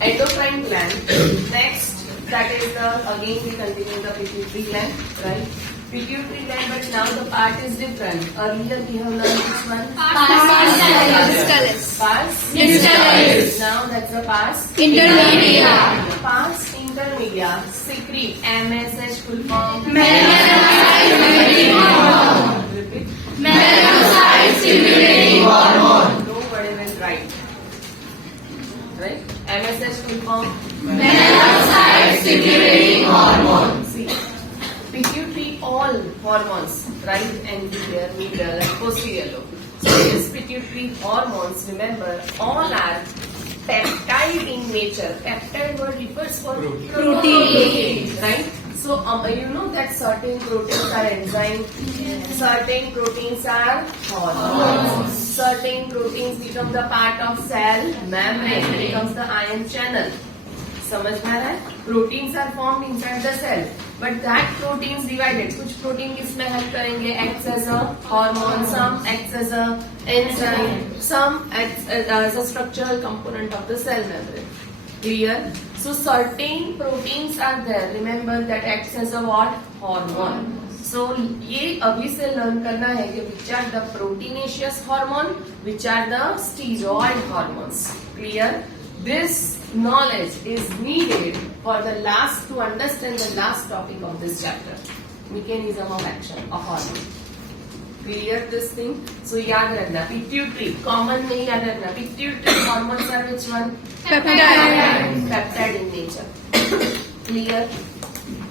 endocrine gland. Next, that is the, again we continue the pituitary gland, right? Pituitary gland, but now the part is different. Earlier we have learned this one. Pars Discalis. Now that's the pars Intermedia. Pars intermedia secrete MSH full form. Melanocyte stimulating hormone. Repeat. Melanocyte stimulating hormone. Nobody will write. Right? MSH full form. Melanocyte stimulating hormone. See, pituitary, all hormones, right, anterior, middle, and posterior lobe. So these pituitary hormones, remember, all are peptide in nature. Peptide word refers for protein, right? So you know that certain proteins are enzymes, certain proteins are hormones, certain proteins become the part of cell membrane, becomes the ion channel. समझ में आ रहा है? Proteins are formed inside the cell, but that proteins divided. कुछ protein किसमें help करेंगे? Acts as a hormone, some acts as a enzyme, some acts as a structural component of the cell membrane. Clear? So certain proteins are there. Remember that acts as a what? Hormone. So ये अभी से learn करना है कि which are the proteinaceous hormone, which are the steroid hormones. Clear? This knowledge is needed for the last to understand the last topic of this chapter, mechanism of action of hormone. Clear this thing? So याद रखना pituitary common नहीं याद रखना pituitary hormones are which one? Peptide in nature. Clear?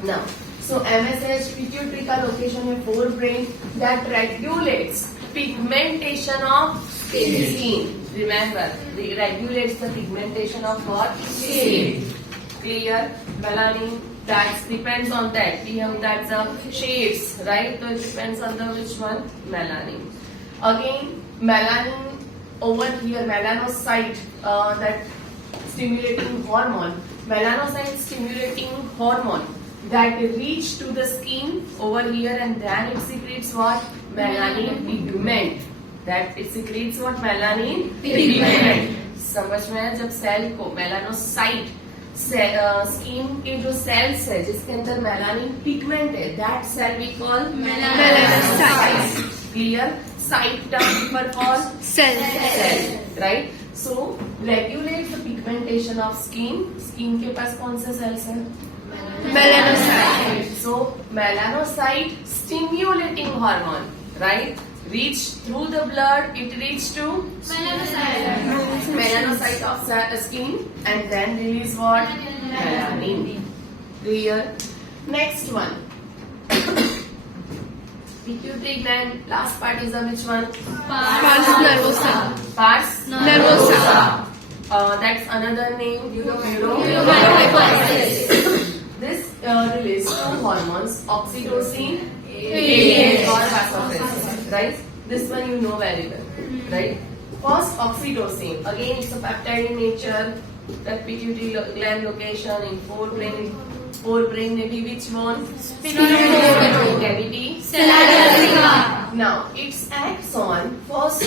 Now, so MSH pituitary का location है forebrain that regulates pigmentation of skin. Remember, it regulates the pigmentation of what? Skin. Clear? Melanin, that depends on that. That's the shades, right? So it depends on the which one? Melanin. Again, melanin over here, melanocyte, that stimulating hormone. Melanocyte stimulating hormone that reach to the skin over here and then it secretes what? Melanin pigment. That it secretes what? Melanin pigment. समझ में है? जब cell को melanocyte skin के जो sales है जिसके अंदर मेलानिन पिगमेंट है, that cell we call melanocyte. Clear? Site term refer for Cell. Right? So regulate the pigmentation of skin. Skin के पास कौन से सेल्स हैं? Melanocyte. So melanocyte stimulating hormone, right? Reach through the blood, it reach to melanocyte of skin and then release what? Melanin. Clear? Next one. Pituitary gland, last part is the which one? Pars nervosa. Pars Nervosa. That's another name, Neurohypophysis. This releases two hormones, oxytocin or vasopressin, right? This one you know very well, right? First, oxytocin. Again, it's a peptide in nature. That pituitary gland location in forebrain. Forebrain may be which one? Spinocerebellar Cavity. Cerebellar. Now, its acts on first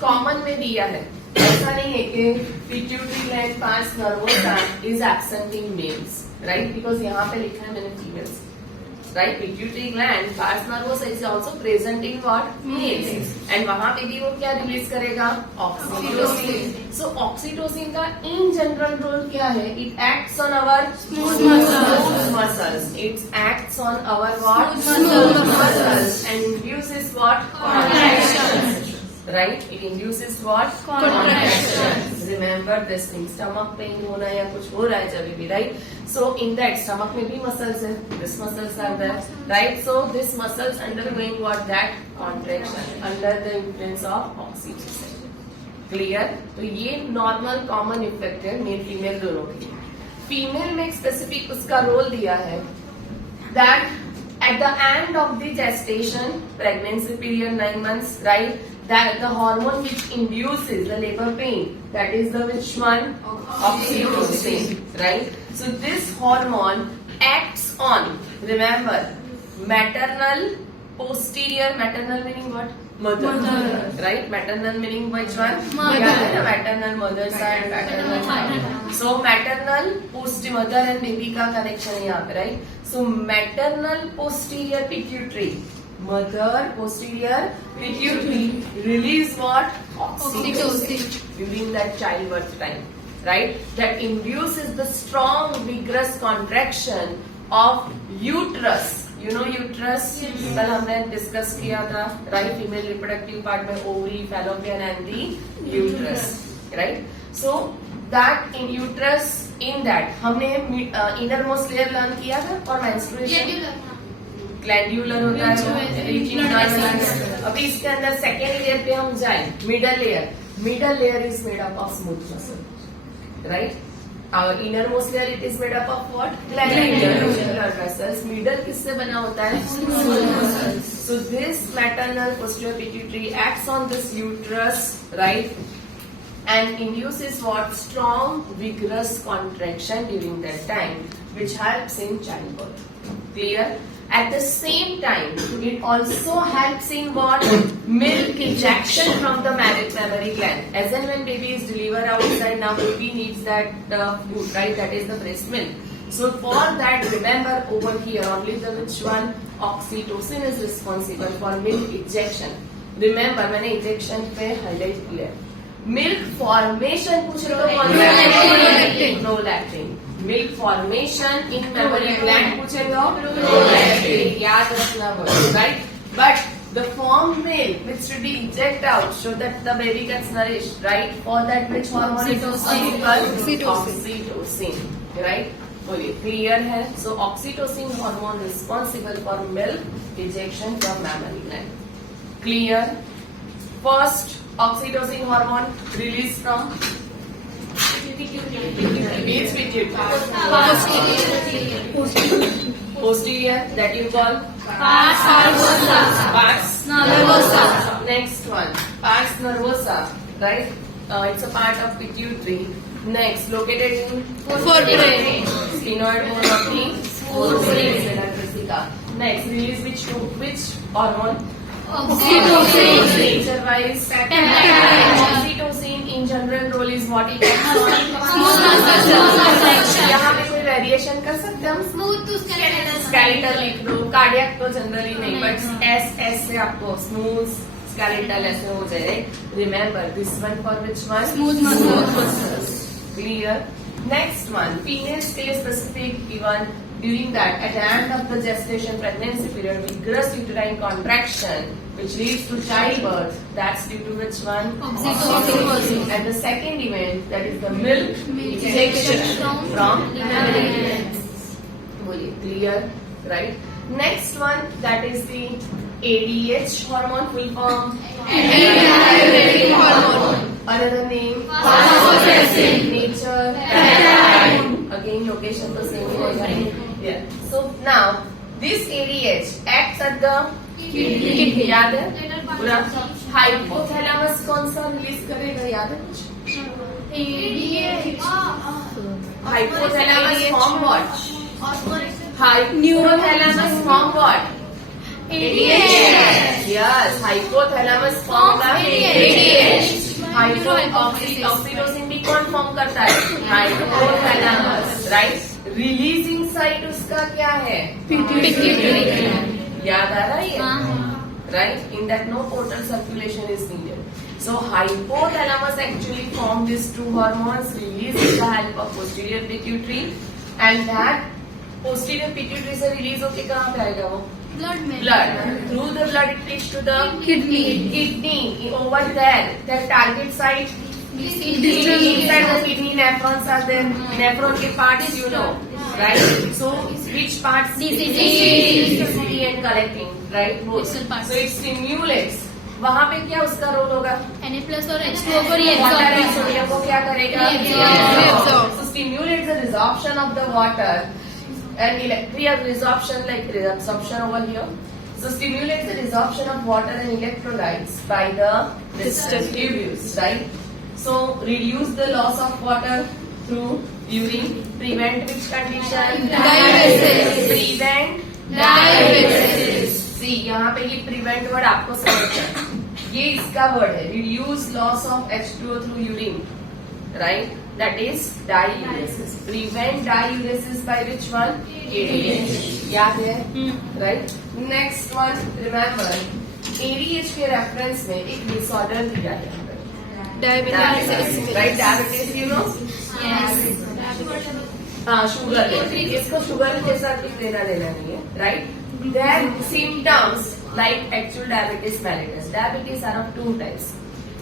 common में दिया है. ऐसा नहीं है कि pituitary gland pars nervosa is absent in males, right? Because यहाँ पे लिखा है मैंने females, right? Pituitary gland pars nervosa is also present in what? Males. And वहाँ पे भी वो क्या रिलीज करेगा? Oxytocin. So oxytocin का in general role क्या है? It acts on our Smooth muscles. It acts on our what? Smooth muscles and induces what? Contractions. Right? It induces what? Contractions. Remember this thing. Stomach pain होना या कुछ हो रहा है जब भी, right? So in that stomach में भी muscles है. This muscles are there, right? So this muscles undergoing what? That contraction under the influence of oxytocin. Clear? तो ये normal common effect है मेल फीमेल दोनों की. फीमेल में एक स्पेसिफिक उसका रोल दिया है that at the end of the gestation, pregnancy period 9 months, right? That the hormone which induces the labor pain, that is the which one? Oxytocin, right? So this hormone acts on, remember, maternal, posterior, maternal meaning what? mother. Mother. Right? Maternal meaning which one? Mother. याद है ना? Maternal mother side, paternal Paternal. side. So maternal mother and baby का connection है यहाँ पे, right? So maternal posterior pituitary, mother posterior pituitary release what? Oxytocin during that childbirth time, right? That induces the strong vigorous contraction of uterus. You know uterus? कल हमने discuss किया था, right? Female reproductive part में ovary, fallopian and the uterus, right? So that in uterus, in that हमने innermost layer learn किया था और menstruation glandular होता है, रीचिंग नर्व। अभी इसके अंदर सेकेंड लेयर पे हम जाए, middle layer. Middle layer is made up of smooth muscle, right? Our innermost layer it is made up of what? Glandular vessels. Middle किससे बना होता है? Smooth muscles. So this maternal posterior pituitary acts on this uterus, right? And induces what? Strong, vigorous contraction during that time, which helps in childbirth. Clear? At the same time, it also helps in what? Milk ejection from the mammary gland. As and when baby is delivered outside, now baby needs that food, right? That is the breast milk. So for that, remember over here only the which one? Oxytocin is responsible for milk ejection. Remember, मैंने ejection पे highlight किया. Milk formation पूछ रहे हो कौन सा? Prolactin. Milk formation in mammary gland पूछेगा? Prolactin. याद रखना बस, right? But the formed milk which should be ejected out so that the baby gets nourished, right? For that which hormone is responsible? Oxytocin. Right? बोलिए clear है? So oxytocin hormone responsible for milk ejection from mammary gland. Clear? First oxytocin hormone released from Which pituitary? Posterior, that you call? Pars nervosa. Next one, pars nervosa, right? It's a part of pituitary. Next, located in Forebrain. sphenoid bone of the forebrain. Next, release which hormone? Oxytocin. Nature wise, oxytocin in general role is what it is? यहाँ पे कोई variation कर सकते हैं हम? Skeletal लिख दो, cardiac तो जनरली नहीं, बट एस से आपको स्मूथ स्केलेटल ऐसे हो जाए. Remember this one for which one? Smooth muscles. Clear? Next one, female stays specific given during that at the end of the gestation pregnancy period vigorous uterine contraction which leads to childbirth. That's due to which one? Oxytocin. And the second event, that is the milk ejection from mammary glands. बोलिए clear, right? Next one, that is the ADH hormone, full form Antidiuretic hormone. Another name Vasopressin. nature again location तो same ही होगा. Yeah. So now this ADH acts at the kidney. याद है पूरा? Hypothalamus कौन सा release करेगा, याद है कुछ? Hypothalamus form what? Hypothalamus form what? ADH. Yes, hypothalamus form the ADH. Oxytocin भी कौन फॉर्म करता है? Hypothalamus, right? Releasing site उसका क्या है? Pituitary. याद आ रहा है? Right? In that no portal circulation is needed. So hypothalamus actually form these two hormones released with the help of posterior pituitary, and that posterior pituitary से release होके कहाँ पे आएगा वो? Blood. Through the blood it reaches to the kidney. Over there, the target site. Inside the kidney, nephrons are there. Nephron के parts you know, right? So which parts? DCT and collecting, right? Both. So it stimulates. वहाँ पे क्या उसका role होगा? Na+ और H2O को water reabsorb. Sodium को क्या करेगा? Reabsorb. So stimulates the resorption of the water. And reabsorption like reabsorption over here. So stimulates the resorption of water and electrolytes by the distal tubules, right? So reduce the loss of water through urine. Prevent which condition? Diuresis. Prevent Diuresis. See, यहाँ पे ये prevent word आपको समझना है. ये इसका word है, reduce loss of H2O through urine, right? That is diuresis. Prevent diuresis by which one? ADH. याद है? Right? Next one, remember, ADH के रेफरेंस में एक डिसऑर्डर दिया है. Diabetes. Right? Diabetes, you know? Yes. हाँ, शुगर. इसको शुगर के साथ कुछ लेना देना नहीं है, right? Then symptoms like actual diabetes mellitus. Diabetes are of two types: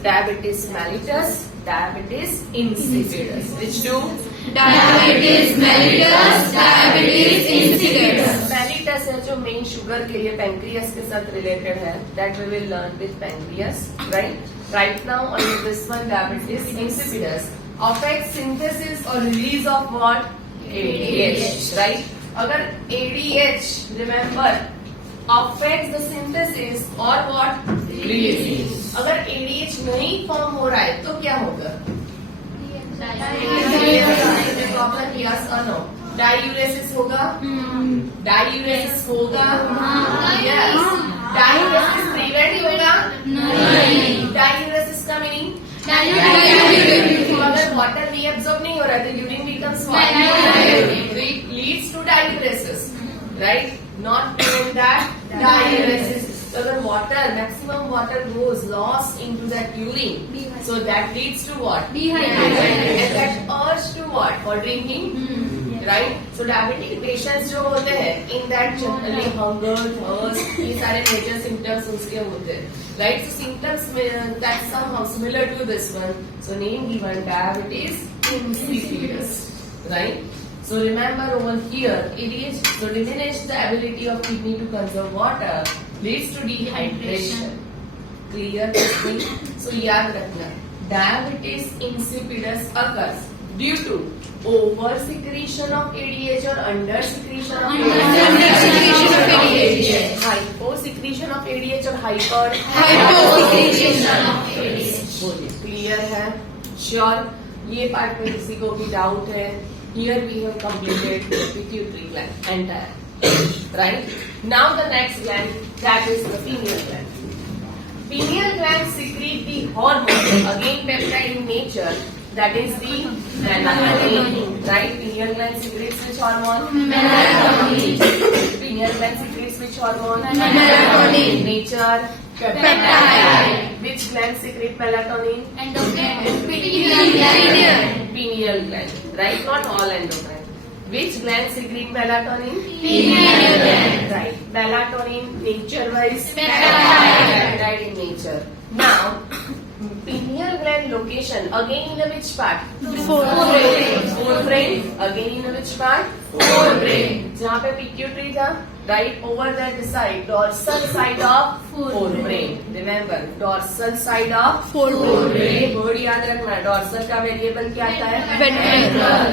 diabetes mellitus, diabetes insipidus. Which two? Diabetes mellitus, diabetes insipidus. Mellitus है जो मेन शुगर के लिए pancreas के साथ related है. That we will learn with pancreas, right? Right now only this one, diabetes insipidus, affects synthesis or release of what? ADH, right? अगर ADH, remember, affects the synthesis or what? Release. अगर ADH नहीं form हो रहा है तो क्या होगा? Problem, yes or no? Diuresis होगा? Diuresis होगा? Yes. Diuresis prevent होगा? नहीं. Diuresis का meaning? तो अगर वाटर रीअब्सॉर्ब नहीं हो रहा है तो urine becomes what? Leads to diuresis, right? Not prevent that diuresis. So अगर water, maximum water goes lost into that urine, so that leads to what? Dehydration. And that urge to what? For drinking, right? So diabetic patients जो होते हैं, in that generally hunger, thirst, ये सारे major symptoms उसके होते हैं, right? So symptoms that somehow similar to this one. So name given, diabetes insipidus, right? So remember over here, ADH so diminish the ability of kidney to conserve water, leads to dehydration. Clear this thing? So याद रखना, diabetes insipidus occurs due to over secretion of ADH or under secretion of ADH, hypo secretion of ADH or hyper secretion of ADH. बोलिए, clear है? Sure? ये part में किसी को भी doubt है? Here we have completed the pituitary gland entire, right? Now the next gland, that is the pineal gland. Pineal gland secrete the hormone, again peptide in nature, that is the melatonin, right? Pineal gland secretes which hormone? Melatonin. Pineal gland secretes which hormone? Melatonin. Nature? Peptide. Which gland secrete melatonin? Pineal gland. Pineal gland, right? Not all endocrine. Which gland secrete melatonin? Pineal gland. Right. Melatonin, nature-wise? Peptide in nature. Now, pineal gland location, again in which part? Forebrain. Again in which part? Forebrain. जहाँ पे pituitary था, right over that side, dorsal side of forebrain. Remember, dorsal side of forebrain. Word याद रखना, dorsal का variable क्या आता है? Ventral.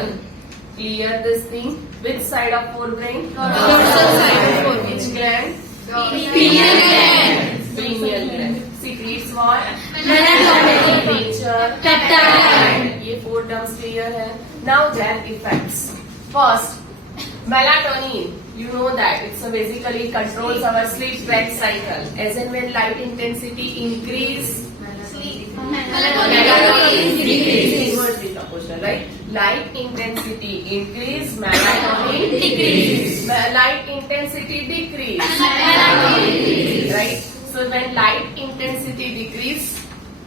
Clear this thing. Which side of forebrain? Dorsal side of forebrain. Which gland? Pineal gland. Pineal gland. Secretes what? Melatonin. Nature. Peptide. ये 4 terms clear है. Now their effects. First, melatonin. You know that it's basically controls our sleep-wake cycle. As and when light intensity increase, melatonin decrease. Inversely proportional, right? Light intensity increase, melatonin decrease. Light intensity decrease, melatonin decrease. Right? So when light intensity decrease,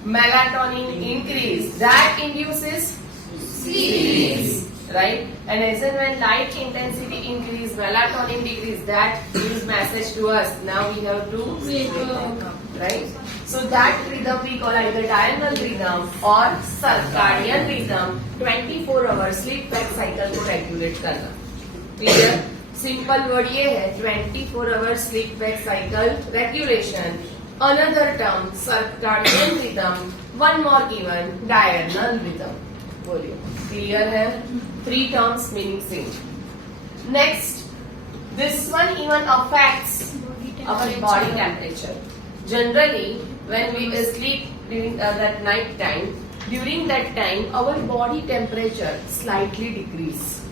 melatonin increase. That induces sleep. Right? And as and when light intensity increase, melatonin decrease, that gives message to us. Now we have to wake up. Right? So that rhythm we call either diurnal rhythm or circadian rhythm. 24 hours sleep wake cycle को regulate करना. Clear? Simple word ये है 24 hours sleep wake cycle regulation. Another term circadian rhythm. One more given diurnal rhythm. बोलिए. Clear है? 3 terms meaning same. Next, this one even affects our body temperature. Generally, when we sleep during that night time, during that time our body temperature slightly decrease.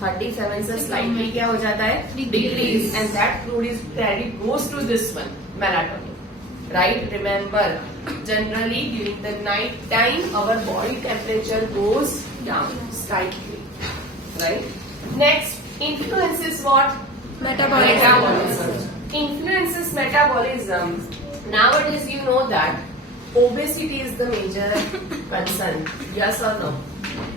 37 से slightly क्या हो जाता है? Decrease. And that fluid is carried goes to this one, melatonin. right? Remember, generally during the night time, our body temperature goes down slightly, right? Next, influences what? Metabolism. Influences metabolism. Nowadays, you know that obesity is the major concern. Yes or no?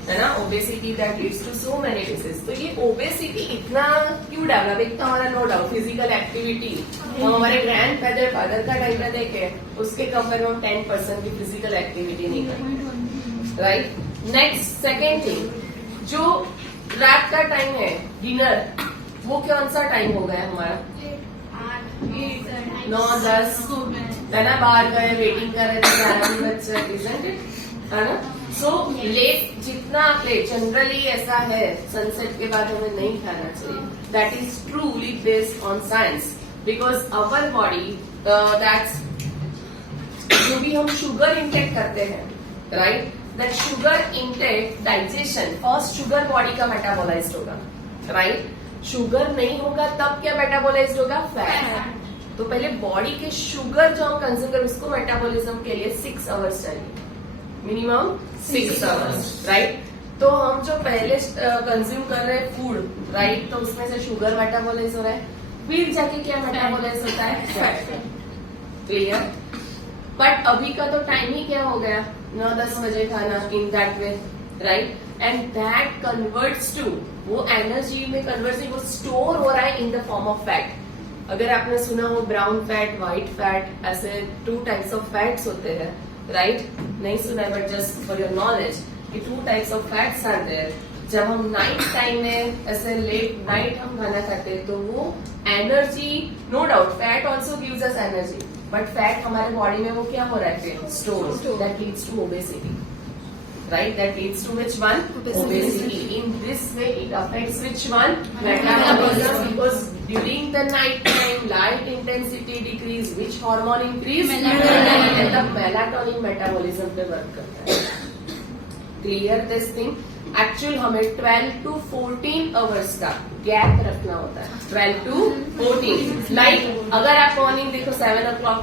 है ना? Obesity that leads to so many diseases. तो ये obesity इतना क्यों develop? एक तो हमारा no doubt physical activity, हम हमारे ग्रैंड फादर का टाइम पे देखे, उसके कंपेयर में हम 10% की फिजिकल एक्टिविटी नहीं करते, राइट? नेक्स्ट, सेकेंड थिंग, जो रात का टाइम है डिनर, वो कौन सा टाइम हो गया हमारा? 9-10 है ना? बाहर गए, वेटिंग कर रहे थे, 11 बच्चे, isn't it? है ना? सो लेट, जितना आप लेट, जनरली ऐसा है सनसेट के बाद हमें नहीं खाना चाहिए. That is truly based on science, because our body that's, जो भी हम शुगर इंटेक करते हैं, right? That sugar intake, digestion, first sugar body का मेटाबोलाइज्ड होगा, राइट? शुगर नहीं होगा तब क्या मेटाबोलाइज्ड होगा? फैट. तो पहले बॉडी के शुगर जो हम कंज्यूम करें उसको मेटाबॉलिज्म के लिए 6 आवर्स चाहिए, मिनिमम 6 आवर्स, राइट? तो हम जो पहले कंज्यूम कर रहे हैं फूड, राइट, तो उसमें से शुगर मेटाबोलाइज हो रहा है, फिर जाके क्या मेटाबोलाइज होता है? फैट. क्लियर? बट अभी का तो टाइम ही क्या हो गया? 9-10 बजे खाना, in that way, right? And that converts to, वो एनर्जी में कन्वर्ट, वो स्टोर हो रहा है in the form of fat. अगर आपने सुना हो ब्राउन फैट, व्हाइट फैट, ऐसे 2 टाइप्स ऑफ फैट्स होते हैं, राइट? नहीं सुना, but just for your knowledge कि 2 types of fats are there. जब हम नाइट टाइम में ऐसे लेट नाइट हम खाना खाते हैं तो वो energy, no doubt fat also gives us energy, but fat हमारे बॉडी में वो क्या हो रहा है? फिर store. That leads to obesity, right? That leads to which one? Obesity. In this way, it affects which one? Metabolism. Because during the night time, light intensity decrease. Which hormone increase? Melatonin. And the melatonin metabolism पे work करता है. Clear this thing? Actual हमें 12 to 14 hours का gap रखना होता है. 12 to 14. Like अगर आप मॉर्निंग देखो 7 o'clock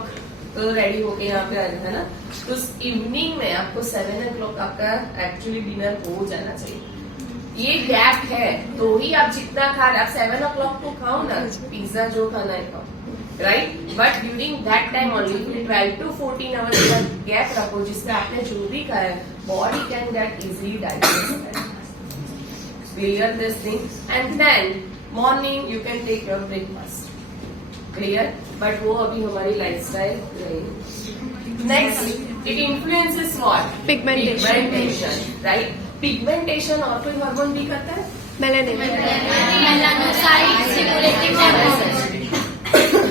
तो रेडी होके यहाँ पे आ जाए, है ना? तो इवनिंग में आपको 7 o'clock आपका एक्चुअली डिनर हो जाना चाहिए. ये गैप है तो ही आप जितना खा रहे, आप 7 o'clock को खाओ ना, पिज्जा जो खाना है खाओ, right? But during that time only 12 to 14 hours का गैप रखो, जिसमें आपने जो भी खाया body can get easily digest. Clear this thing? And then morning you can take your breakfast. Clear? But वो अभी हमारी लाइफस्टाइल नहीं. Next, it influences what? Pigmentation, right? Pigmentation और कोई हार्मोन भी करता है? मेलानिन.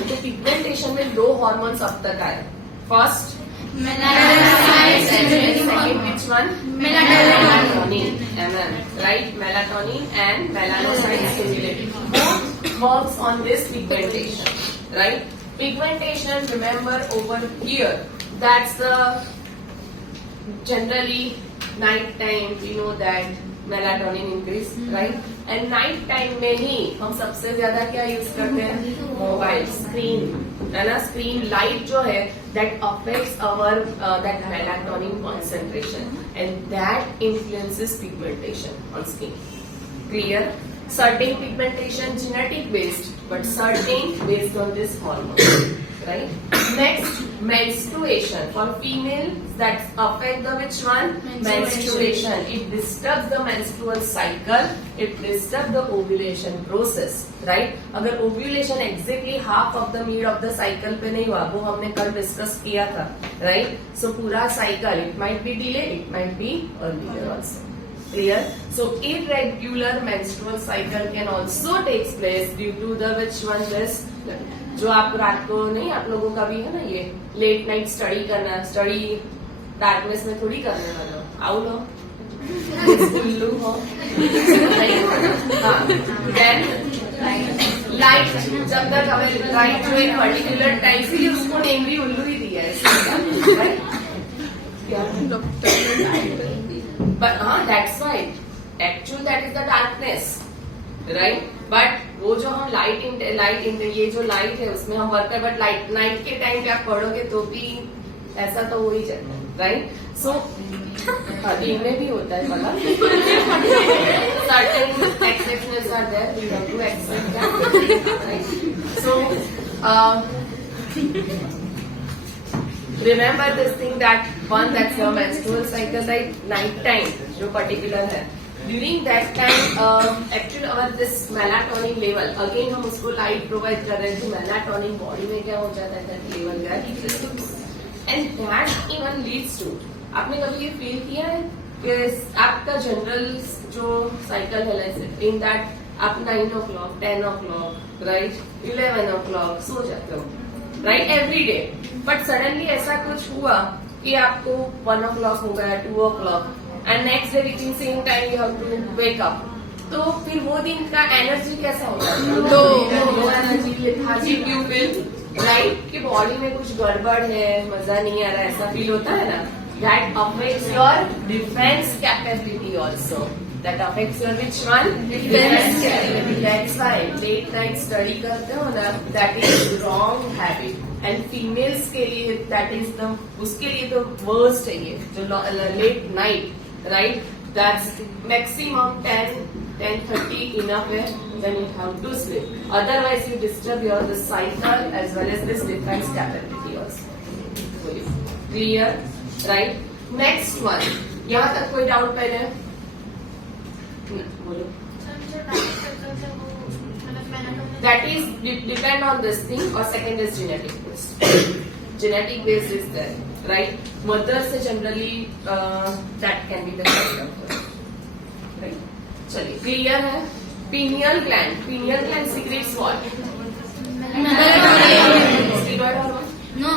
तो पिगमेंटेशन में 2 हार्मोन्स अब तक आए. First Melanocytes. which one? Melatonin. Right? Melatonin and melanocyte stimulating. Both works on this pigmentation. Right? Pigmentation, remember over here, that's the generally night time, we know that melatonin increase, right? And night time में ही हम सबसे ज्यादा क्या use करते हैं? Mobile screen, है ना? Screen light जो है that affects our that melatonin concentration and that influences pigmentation on skin. Clear? Certain pigmentation genetic based, but certain based on this hormone, right? Next, menstruation for females that affect the which one? Menstruation. It disturbs the menstrual cycle. It disturbs the ovulation process, right? अगर ovulation exactly half of the mid of the cycle पे नहीं हुआ, वो हमने कल discuss किया था, right? So पूरा cycle, it might be delayed, it might be earlier also. Clear? So irregular menstrual cycle can also takes place due to the which one? This जो आप रात को नहीं, आप लोगों का भी है ना ये लेट नाइट स्टडी करना, स्टडी डार्कनेस में थोड़ी करने वाला, आओ लो उल्लू हो देन लाइट जब तक हमें लाइट जो एक पर्टिकुलर टाइम से उसको नेम भी उल्लू ही दिया है, but that's why actually that is the darkness, right. But वो जो हम लाइट ये जो लाइट है उसमें हम वर्क कर, बट लाइट नाइट के टाइम पे आप पढ़ोगे तो भी ऐसा तो हो ही जाता है, राइट. सो दिन में भी होता है पता. Certain exceptions are there, we have to accept that, right? So remember this thing that one, that's your menstrual cycle, right? Night time जो particular है. During that time actually our this melatonin level, again हम उसको light provide कर रहे हैं, तो melatonin body में क्या हो जाता है, that level गया, and that even leads to, आपने कभी ये फील किया है कि आपका जनरल जो साइकिल है इन दैट आप 9 o'clock, 10 o'clock, राइट, 11 o'clock सो जाते हो, right, every day. But suddenly ऐसा कुछ हुआ कि आपको 1 o'clock हो गया, 2 o'clock, and next day with same time you have to wake up. तो फिर वो दिन का एनर्जी कैसा होगा, low energy, lethargy you feel, right, कि बॉडी में कुछ गड़बड़ है, मजा नहीं आ रहा, ऐसा फील होता है ना. That affects your defense capability also. That affects your which one? Defense capability. That's why late night study करते हो ना, that is wrong habit. And females के लिए that is the, उसके लिए तो worst है ये, जो late night, right? That's maximum 10:30 enough है, then you have to sleep. Otherwise you disturb your the cycle as well as this defense capability also. Clear? Right. Next one, यहाँ तक कोई डाउट पहले? बोलो. That is depend on this thing, और second is genetic based. Genetic based is there, right. Mother से generally that can be the right. चलिए, clear है. Pineal gland secrets what? Steroid hormone? No.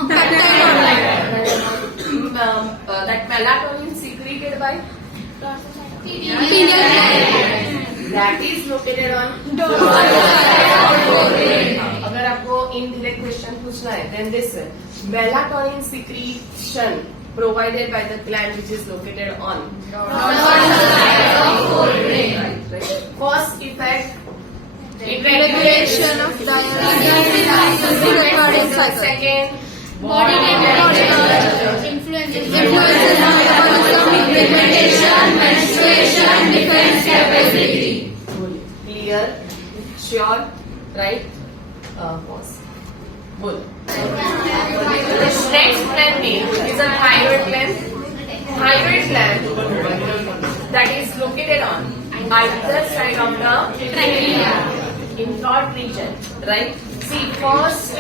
That melatonin secreted by Pineal. that is located on. अगर आपको indirect question पूछना है, then this melatonin secretion provided by the gland which is located on. First effect, Regulation of thyroid cycle. Second, Body temperature. Influences metabolism, pigmentation, menstruation, defense capacity. clear, sure, right? Pause. Good. This next gland name is a thyroid gland. Thyroid gland that is located on either side of the trachea in throat region, right? See, first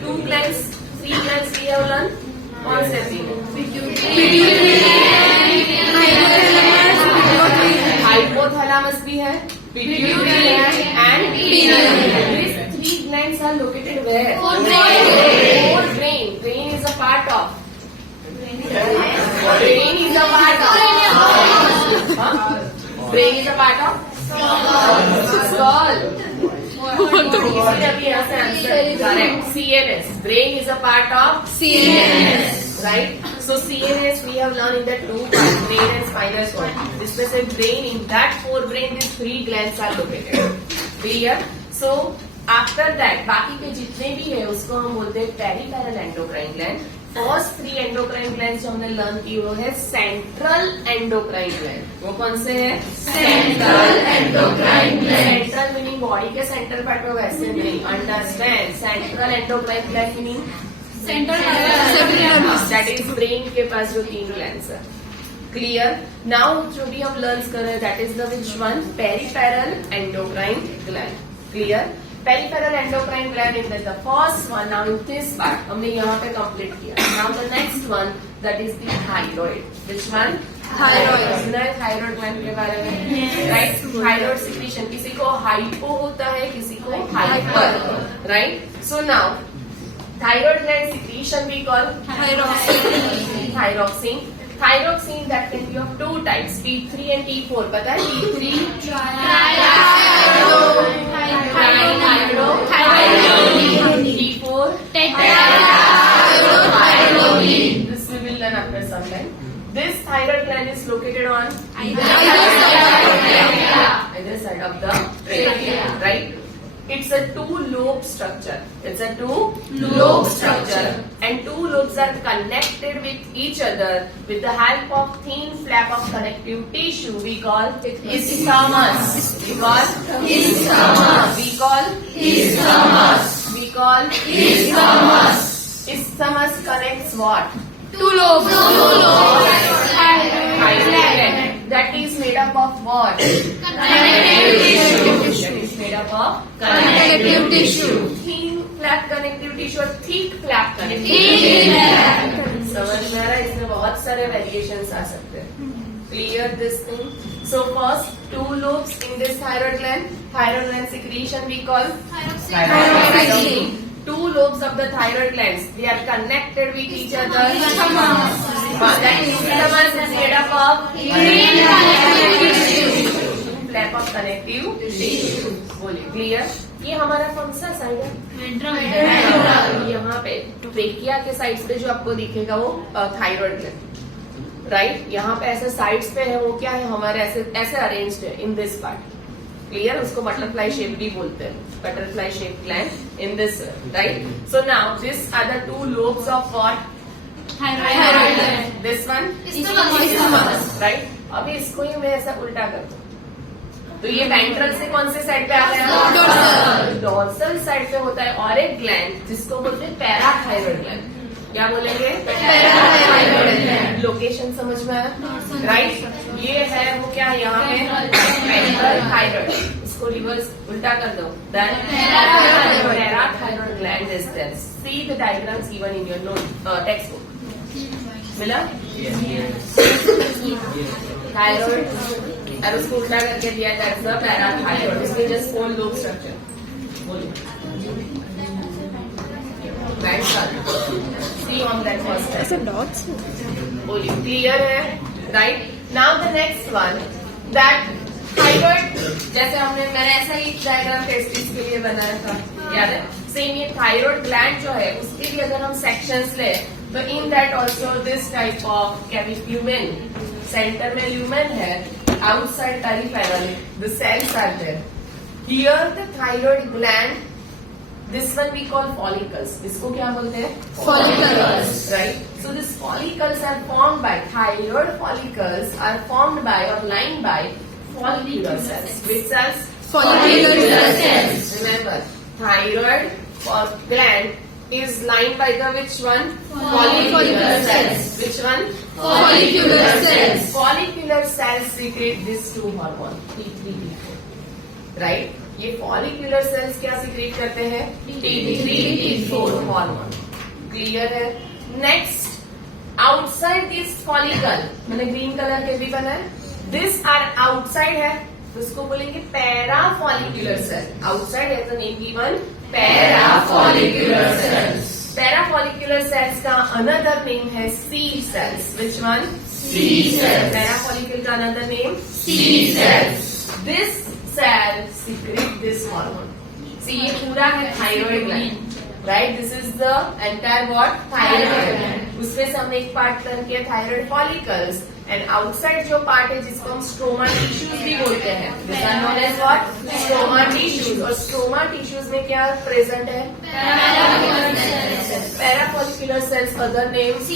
two glands, three glands we have learned. कौन से तीन? Hypothalamus भी है, pituitary है, and these three glands are located where? Core brain. Brain is a part of. Brain is a part of. Brain is a part of. Skull. अभी यहाँ से answer correct. CNS. Brain is a part of CNS. Right? So CNS we have learned in the two parts, brain and spinal cord. This was a brain. In that forebrain, these three glands are located. Clear? So after that, बाकी के जितने भी है उसको हम बोलते हैं peripheral endocrine gland. First three endocrine gland जो हमने लर्न की वो है सेंट्रल एंडोक्राइन ग्लैंड. वो कौन से है? Central endocrine gland. Central meaning body के सेंटर पार्ट में, वैसे नहीं. Understand? Central endocrine gland meaning central, that is brain के पास जो तीन ग्लैंड्स है. क्लियर? नाउ जो भी हम लर्न कर रहे हैं that is the which one? Peripheral endocrine gland. Clear? Peripheral endocrine gland in the first one. Now in this part हमने यहाँ पे कंप्लीट किया. Now the next one that is the thyroid. Which one? Thyroid. सुना है thyroid gland के बारे में? Right. Thyroid secretion, किसी को हाइपो होता है, किसी को hyper. Right. So now thyroid gland secretion we call thyroxine. Thyroxine that can be of two types, T3 and T4. पता है? T3 trithyroxine, T4 tetrathyroxine. This we will learn after some time. This thyroid gland is located on either side of the trachea. Right? It's a two-lobe structure. It's a two-lobe structure, and two lobes are connected with each other with the help of thin flap of connective tissue. We call isthmus. We call isthmus. We call isthmus. We call isthmus. Isthmus connects what? Two lobes. Thyroid gland. That is made up of what? Connective tissue. That is made up of Connective tissue. thin flap connective tissue और thick flap connective Thick flap. समझ में आ रहा है? इसमें बहुत सारे variations आ सकते हैं. Clear this thing. So first, two lobes in this thyroid gland. Thyroid gland secretion we call thyroid. Two lobes of the thyroid glands. They are connected with each other. That isthmus is made up of flap of connective tissue. बोलिए clear. ये हमारा कौन सा side है? यहाँ पे trachea के side पे जो आपको दिखेगा वो थायराइड ग्लैंड. राइट. यहाँ पे ऐसे साइड्स पे है वो क्या है हमारे ऐसे अरेंज्ड है इन दिस पार्ट. क्लियर. उसको बटरफ्लाई शेप भी बोलते हैं. Butterfly shape gland in this. Right. So now this are the two lobes of what? Thyroid. This one Isthmus. Right. अभी इसको ही मैं ऐसा उल्टा कर दूं तो ये वेंट्रल से कौन से साइड पे आ गया? डॉर्सल साइड पे होता है. और एक ग्लैंड जिसको बोलते हैं पैराथायरॉइड ग्लैंड. क्या बोलेंगे? Parathyroid gland. लोकेशन समझ में आया? राइट. ये है वो क्या है यहाँ पे? Ventral thyroid. इसको रिवर्स उल्टा कर दो. Parathyroid gland is there. See the diagrams given in your note text book. मिला? थायरॉइड और उसको उल्टा करके दिया दैट्स द पैराथायरॉइड. इसके जस्ट फोर लोब स्ट्रक्चर. बोलिए. Right sir. See on that first. ऐसे डॉट्स. बोलिए. क्लियर है? Right. Now the next one that thyroid. जैसे मैंने ऐसा ही डायग्राम टेस्टिस के लिए बनाया था. याद है? सेम ये थायरॉइड ग्लैंड जो है उसके लिए अगर हम सेक्शंस ले तो in that also this type of lumen. Centre में ल्यूमेन है. Outside peripheral, the cells are there. Here the thyroid gland, this one we call follicles. इसको क्या बोलते हैं? Follicles. Right. So these follicles are formed by thyroid follicles are formed by or lined by follicular cells. Which cells? Follicular cells. Remember, thyroid gland is lined by the which one? Follicular cells. Which one? Follicular cells. Follicular cells secrete these two hormones T3, T4. Right? ये follicular cells क्या secrete करते हैं? T3, T4 hormone. Clear है? Next, outside this follicle, मैंने green color के भी बनाए. This are outside है, तो इसको बोलेंगे parafollicular cell. Outside है तो name given parafollicular cells. Parafollicular cells का another name है seed cells. Which one? Seed cells. Parafollicle का another name? Seed cells. This cell secrete this hormone. See ये पूरा है thyroid gland. Right? This is the entire what? Thyroid gland. उसमें से हमने एक पार्ट टर्न किया thyroid follicles. And outside जो पार्ट है जिसको हम स्ट्रोमा टिश्यूज भी बोलते हैं. This are known as what? Stroma tissues. और स्ट्रोमा टिश्यूज में क्या प्रेजेंट है? Parafollicular cells, other name? C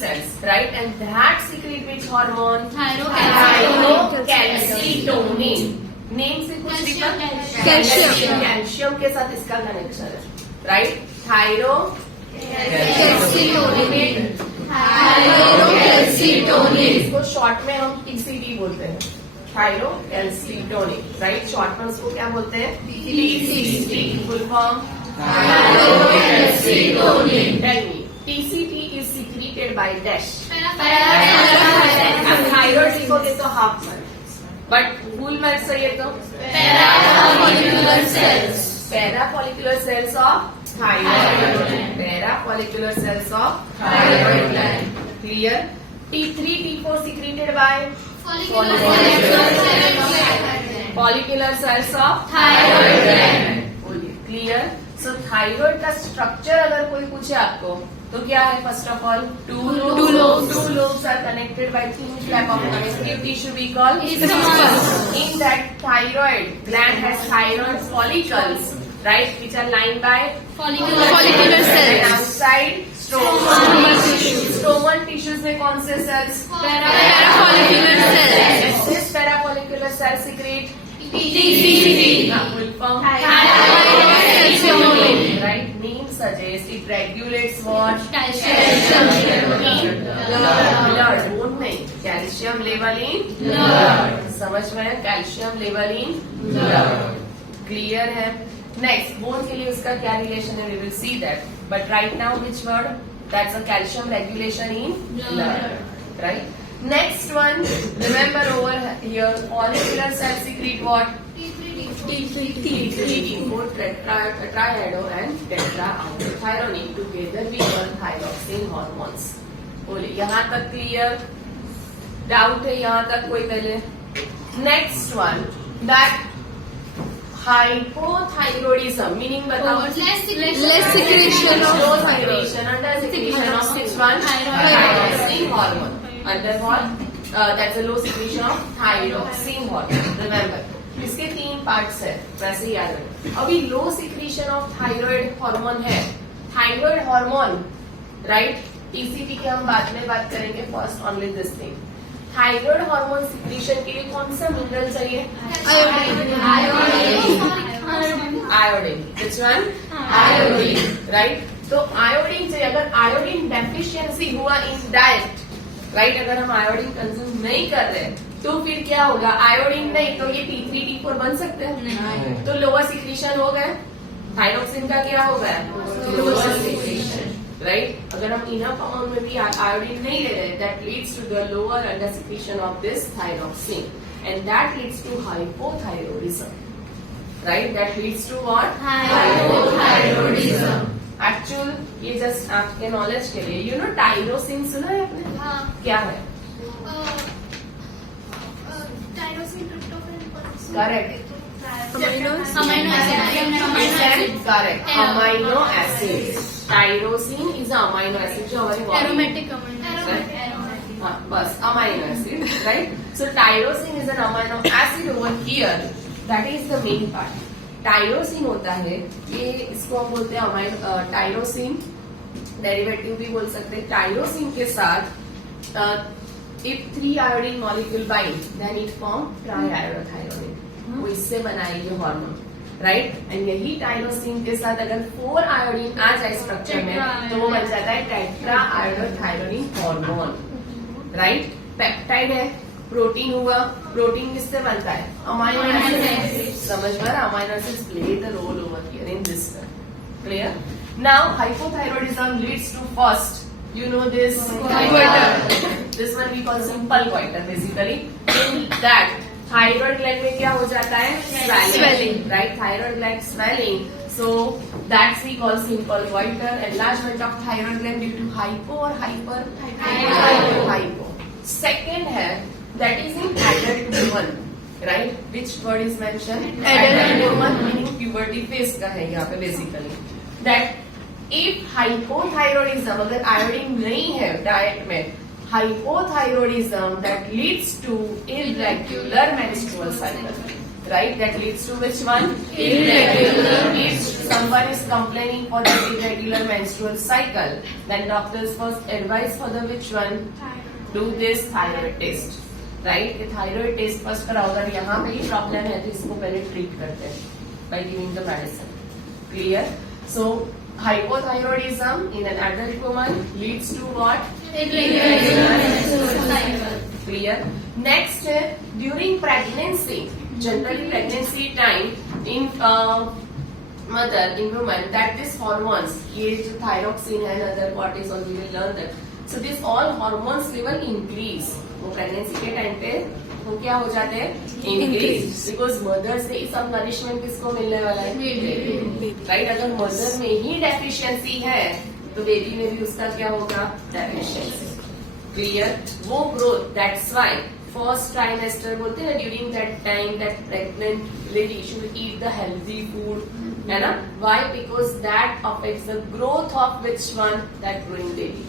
cells. Right? And that secrete which hormone? Thyrocalcitonin. Name से कुछ दिक्कत? कैल्शियम के साथ इसका कनेक्शन है. Right? Thyrocalcitonin. इसको शॉर्ट में हम TCT बोलते हैं. Thyrocalcitonin. राइट. शॉर्ट में उसको क्या बोलते हैं? TCT. Full form? Thyrocalcitonin. Tell me. TCT is secreted by dash. Thyroid लिखोगे तो हाफ में. बट फुल में चाहिए तो Parafollicular cells. Parafollicular cells of thyroid gland. Parafollicular cells of thyroid gland. Clear? T3, T4 secreted by follicular cells of Thyroid gland. Clear? So thyroid का structure अगर कोई पूछे आपको तो क्या है? First of all two lobes are connected by thin flap of connective tissue we call isthmus. In that thyroid gland has thyroid follicles, right, which are lined by follicular cells. and outside stromal tissues में कौन से cells? Parafollicular cells. This parafollicular cells secrete TCP. full form Calcium. right? Name suggests it regulates what? Calcium. blood bone नहीं, calcium level in blood. समझ में? calcium level in blood. clear है? next bone के लिए उसका क्या relation है? we will see that. but right now which word? that's a calcium regulation in blood. right? next one, remember over here follicular cells secrete what? T3, both triado and tetraiodothyronine together we call thyroxine hormones. बोले यहाँ तक clear? Doubt है यहाँ तक कोई? पहले next one, that hypothyroidism meaning बताओ? Less secretion of low secretion, under secretion of which one? Thyroxine hormone. Under what? That's a low secretion of thyroxine hormone. Remember, इसके 3 पार्ट्स है, वैसे याद रखो. अभी लो सिक्रीशन ऑफ थायराइड हार्मोन है. Thyroid hormone, right? TCP के हम बाद में बात करेंगे. First only this thing. Thyroid hormone secretion के लिए कौन सा मिनरल चाहिए? Iodine. Which one? Iodine. Right? तो आयोडीन चाहिए. अगर आयोडीन डेफिशिएंसी हुआ इन डाइट, राइट, अगर हम आयोडीन कंज्यूम नहीं कर रहे तो फिर क्या होगा? आयोडीन नहीं तो ये T3 T4 बन सकते हैं. तो लोअर सिक्रीशन हो गए. थायरोक्सिन का क्या हो गया? Lower secretion. राइट? अगर हम इनफ अमाउंट में भी आयोडीन नहीं ले रहे, that leads to the lower under secretion of this thyroxine and that leads to hypothyroidism. Right? That leads to what? Hypothyroidism. Actual ये जस्ट आपके नॉलेज के लिए. यू नो टाइरोसिन सुना है आपने? क्या है? Correct. Amino acid. Correct. Amino acid. Tyrosine is amino acid जो हमारी Aromatic amino. हाँ, बस amino acid. Right? So tyrosine is an amino acid over here. That is the main part. Tyrosine होता है ये, इसको हम बोलते हैं टाइरोसिन. डेरिवेटिव भी बोल सकते हैं. टाइरोसिन के साथ if 3 iodine molecule bind then it form triiodothyronine. वो इससे बनाएगी हार्मोन. राइट? एंड यही टाइरोसिन के साथ अगर 4 आयोडीन आ जाए स्ट्रक्चर में तो वो बन जाता है टेट्राआयोडोथायरोनिन हार्मोन. राइट? पेप्टाइड है, प्रोटीन हुआ. प्रोटीन किससे बनता है? Amino acid. समझ में? Amino acid play the role over here in this. Clear? Now hypothyroidism leads to first, you know this goiter. This one we call simple goiter basically. In that thyroid gland में क्या हो जाता है? Swelling. Right? Thyroid gland swelling. So that's we call simple goiter. Enlargement of thyroid gland due to hypo or hyper? Hypo. Second है that is in adult woman. Right? Which word is mentioned? Adult woman meaning puberty phase का है यहाँ पे basically. That if hypothyroidism, अगर iodine नहीं है diet में, hypothyroidism that leads to irregular menstrual cycle. Right? That leads to which one? Irregular. If someone is complaining for the irregular menstrual cycle, then doctors first advise for the which one? Do this thyroid test. Right? The thyroid test first कराओ. अगर यहाँ पे ही problem है तो इसको पहले treat करते हैं by giving the medicine. Clear? So hypothyroidism in an adult woman leads to what? Irregular menstrual cycle. Clear? Next, during pregnancy, generally pregnancy time in mother, in woman, that these hormones, ये जो thyroxine and other cortisol, we will learn that. So these all hormones level increase. वो pregnancy के time पे वो क्या हो जाते हैं? Increase. Because mother से ही सब nourishment किसको मिलने वाला है? राइट? अगर मदर में ही डेफिशिएंसी है तो बेबी में भी उसका क्या होगा? डेफिशिएंसी. क्लियर? वो growth, that's why first trimester बोलते हैं during that time that pregnant lady should eat the healthy food है ना. Why? Because that affects the growth of which one? That growing baby.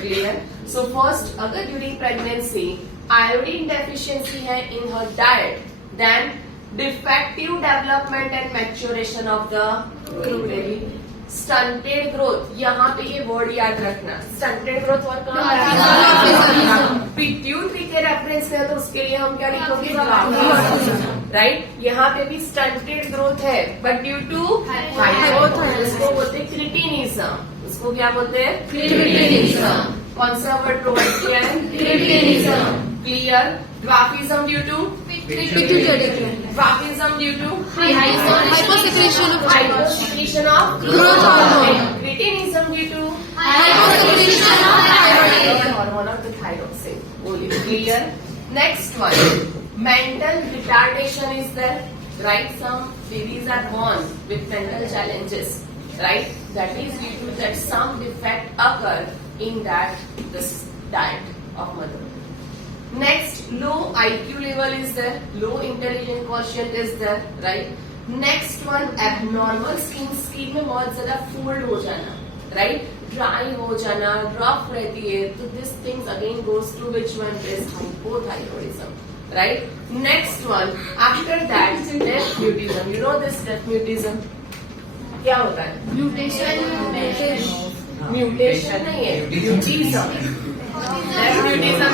Clear? So first, अगर during pregnancy iodine deficiency है in her diet, then defective development and maturation of the baby. Stunted growth, यहाँ पे ये word याद रखना. Stunted growth और कहाँ? Pituitary के रेफरेंस है तो उसके लिए हम क्या लिखोगे? राइट. यहाँ पे भी स्टंटेड ग्रोथ है बट ड्यू टू हाइपोथायरॉइड. उसको बोलते हैं क्रिटिनिज्म. उसको क्या बोलते हैं? क्रिटिनिज्म. कौन सा वर्ड प्रोवाइड किया है? Cretinism. Clear? Dwarfism due to pituitary gland. Dwarfism due to Hyposecretion of hyposecretion of growth hormone. Cretinism due to Hyposecretion of thyroid. hormone of the thyroxine. Only clear. Next one, mental retardation is there. Right? Some babies are born with mental challenges. Right? That is due to that some defect occur in that this diet of mother. Next, low IQ level is there, low intelligence quotient is there, right? Next one, abnormal skin में बहुत ज़्यादा fold हो जाना, right? Dry हो जाना, rough रहती है, तो this things again goes to which one is hypothyroidism, right? Next one, after that, deaf mutism. You know this deaf mutism? क्या होता है? Mutation नहीं है, mutism. डेफ म्यूटिज्म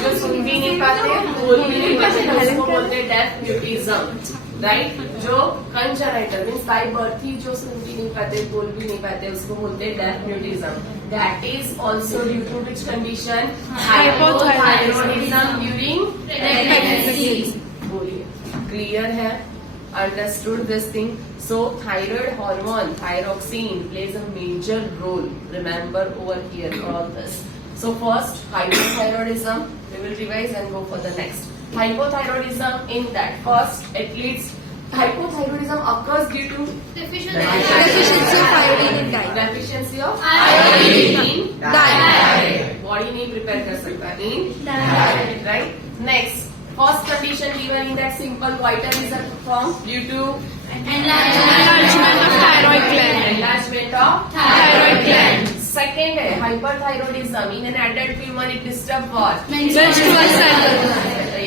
जो सुन भी नहीं पाते, बोल भी नहीं पाते, उसको बोलते हैं डेफ म्यूटिज्म. राइट? जो कंजराइटल मीन्स बाय बर्थ ही जो सुन भी नहीं पाते, बोल भी नहीं पाते, उसको बोलते हैं deaf mutism. That is also due to which condition? Hypothyroidism during pregnancy. बोलिए, क्लियर है? Understood this thing? So thyroid hormone thyroxine plays a major role. Remember over here all this. So first, hypothyroidism, we will revise and go for the next. Hypothyroidism, in that first, it leads, hypothyroidism occurs due to Deficiency of iodine in diet. deficiency of iodine in Diet. Body नहीं prepare कर सकता in diet, right? Next, first condition given in that simple vitamin is formed due to Enlargement of thyroid gland. enlargement of Thyroid gland. Second है hyperthyroidism. In an adult woman, it disturbs what? Menstrual cycle.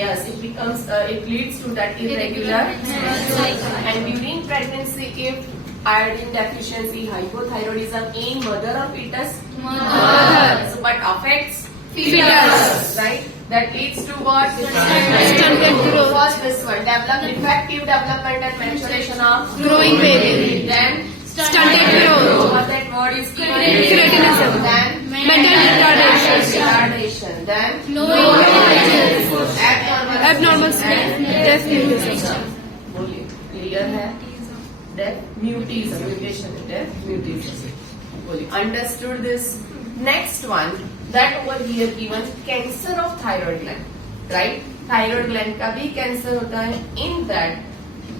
Yes, it becomes, it leads to that irregular cycle. And during pregnancy, if iodine deficiency, hypothyroidism in mother or fetus, so but affects Fetus. right? That leads to what? Stunted growth. First, this one, defective development and maturation of Growing baby. Then Stunted growth. what that word is Cretinism. Then Mental retardation. Then Low intelligence. Abnormal skin. Deaf mutism. बोलिए, clear है? Def mutism, mutation है, def mutism. बोलिए, understood this. Next one, that over here given cancer of thyroid gland. Right? Thyroid gland का भी cancer होता है. In that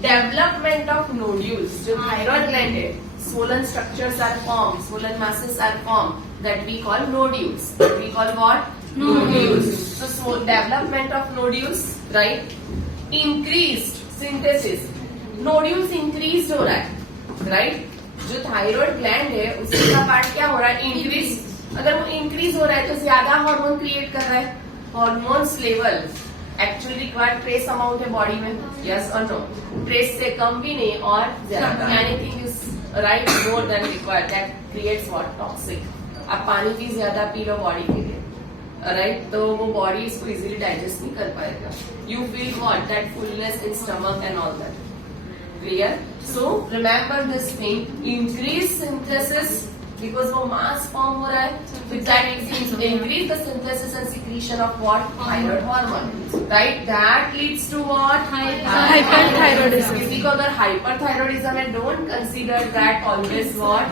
development of nodules, जो thyroid gland है, swollen structures are formed, swollen masses are formed, that we call nodules. That we call what? Nodules. So development of nodules, right? Increased synthesis. Nodules increased हो रहा है, right? जो thyroid gland है उसका part क्या हो रहा है? इंक्रीज. अगर वो इंक्रीज हो रहा है तो ज्यादा हार्मोन क्रिएट कर रहा है. Hormones level actually required trace amount है बॉडी में, यस और नो? ट्रेस से कम भी नहीं और ज्यादा. Anything is right more than required, that creates what? Toxic. आप पानी भी ज्यादा पी लो बॉडी के लिए, राइट? तो वो बॉडी इसको इजीली डाइजेस्ट नहीं कर पाएगा. You feel what? That fullness in stomach and all that. Clear? So remember this thing, increase synthesis because वो mass form हो रहा है. With that increase the synthesis and secretion of what? Thyroid hormone. Right? That leads to what? Hyperthyroidism. किसी को अगर hyperthyroidism है, don't consider that always what?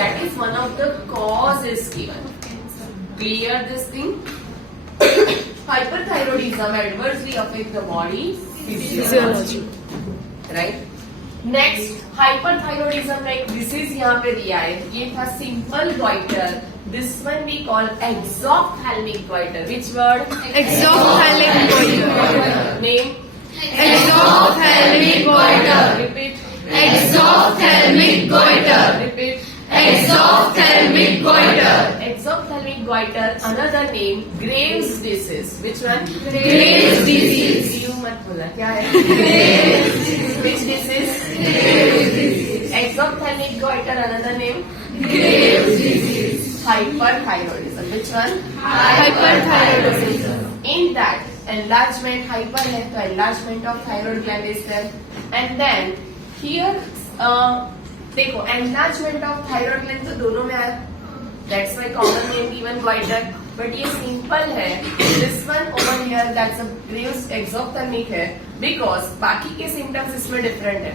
That is one of the causes given. Clear this thing? Hyperthyroidism adversely affect the body physiology. Right? Next, hyperthyroidism का एक disease यहाँ पे दिया है. ये था simple goitre This one we call exophthalmic goiter. Which word? Exophthalmic goiter. Name? Exophthalmic goiter. Repeat. Exophthalmic goiter. Repeat. Exophthalmic goiter. Exophthalmic goiter. Another name, Graves' disease. Which one? Graves' disease. You मत बोला क्या है? Graves' disease. Which disease? Graves' disease. Exophthalmic goiter. Another name? Graves' disease. Hyperthyroidism. Which one? Hyperthyroidism. In that, enlargement, hyper है तो enlargement of thyroid gland is there. And then here, देखो enlargement of thyroid gland तो दोनों में आया. That's why common name given goiter. But ये simple है. This one over here, that's a Graves' exophthalmic है. Because बाकी के symptoms इसमें different है.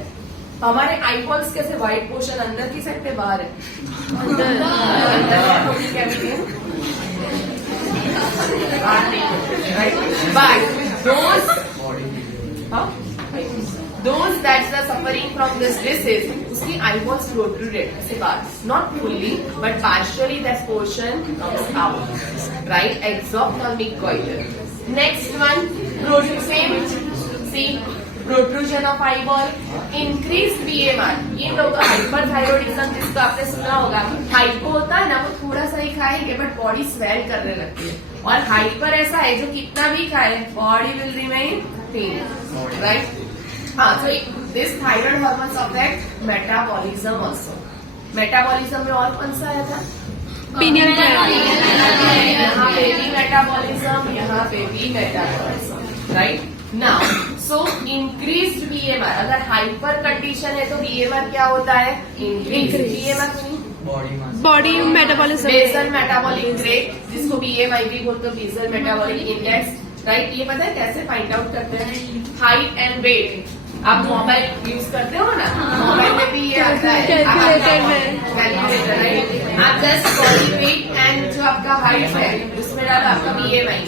हमारे eyeballs कैसे white portion अंदर की साइड पे बाहर है? अंदर होगी cavity है. Right? But those that are suffering from this disease, उसकी eyeballs protruded, ऐसे बाहर, not fully, but partially that portion comes out, right? Exophthalmic goiter. Next one, protrusion of eyeball, increased BMR. ये लोग hyperthyroidism जिसको आपने सुना होगा, hypo होता है ना, वो थोड़ा सा ही खाएंगे, but body swell करने लगती है. और hyper ऐसा है जो कितना भी खाए, body will remain thin, right? So this thyroid hormones affect metabolism also. Metabolism में और कौन सा आया था? Pineal gland. यहाँ पे भी metabolism, यहाँ पे भी metabolism, right? Now, so increased BMR. अगर hyper condition है तो BMR क्या होता है? Increased BMR Body metabolism. basal metabolic rate, जिसको BMI भी बोलते हैं, basal metabolic index, right? ये पता है कैसे फाइंड आउट करते हैं? Height and weight. आप मोबाइल यूज करते हो ना, मोबाइल में भी ये आता है कैलकुलेटर है. Calculator, right? आप जस्ट बॉडी वेट एंड जो आपका हाइट है उसमें डालो आपका BMI.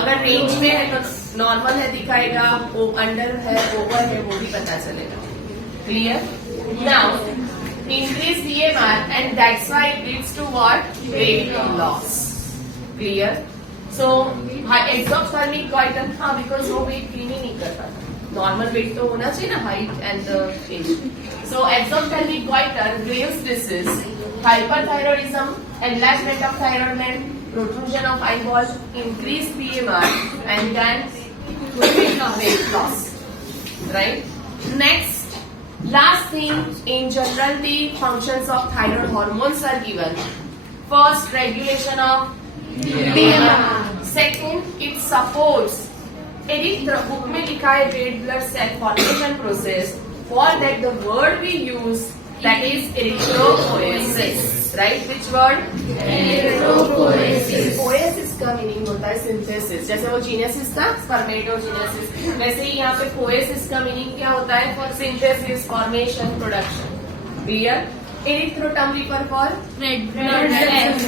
अगर रेंज में है तो नॉर्मल है दिखाएगा, वो अंडर है, ओवर है, वो भी पता चलेगा. Clear? Now increase BMR and that's why it leads to what? Weight loss. Clear? So exophthalmic goiter, हाँ, because वो weight gain ही नहीं करता. Normal weight तो होना चाहिए ना, height and the age. So exophthalmic goiter, Graves' disease, hyperthyroidism, enlargement of thyroid gland, protrusion of eyeball, increased BMR, and then weight loss. Right? Next. Last thing, in general, the functions of thyroid hormones are given. First, regulation of BMR. Second, it supports book में लिखा है red blood cell formation process. For that, the word we use, that is erythropoiesis. Right? Which word? Erythropoiesis. Poiesis का meaning होता है synthesis. जैसे वो genesis था, spermatogenesis. वैसे ही यहाँ पे poiesis का meaning क्या होता है? For synthesis, formation, production. Clear? Erythro term refer for Red blood cells.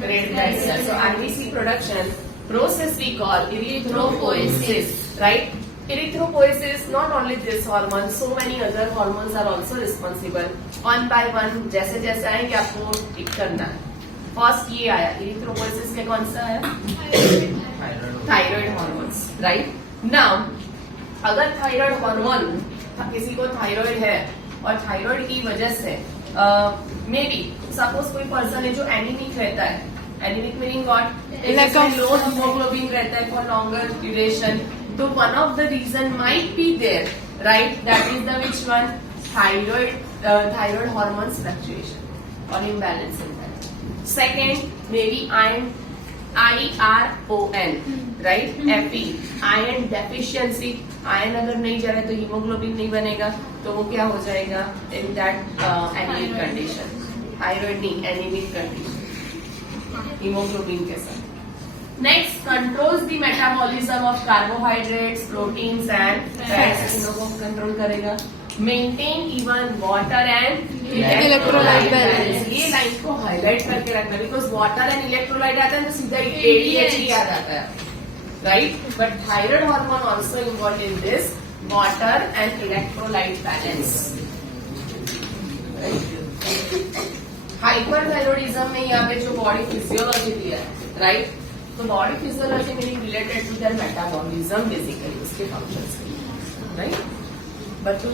red blood cells. So RBC production process we call erythropoiesis. Right? Erythropoiesis, not only this hormone, so many other hormones are also responsible. One by one, जैसे जैसे आएंगे आपको टिक करना है. First ये आया, erythropoiesis के कौन सा है? Thyroid hormones, right? Now, अगर thyroid hormone, किसी को thyroid है और thyroid की वजह से maybe suppose कोई person है जो anemic रहता है. Anemic meaning what? Low hemoglobin रहता है for longer duration. So one of the reason might be there, right? That is the which one? Thyroid hormones fluctuation or imbalance in that. Second, maybe iron, right? Fe, iron deficiency. Iron अगर नहीं जा रहा है तो hemoglobin नहीं बनेगा, तो वो क्या हो जाएगा? In that anemic condition. Thyroid नहीं, anemic condition. Hemoglobin के साथ. Next, controls the metabolism of carbohydrates, proteins and fats. इन लोगों को कंट्रोल करेगा. Maintain even water and Electrolyte balance. ये लाइन को हाईलाइट करके रखना, because water and electrolyte आता है तो सीधा ADH ही याद आता है, right? But thyroid hormone also involved in this water and electrolyte balance. Right? Hyperthyroidism में यहाँ पे जो बॉडी फिजियोलॉजी दिया है, राइट? तो body physiology meaning related to their metabolism, basically उसके फंक्शंस, राइट? बट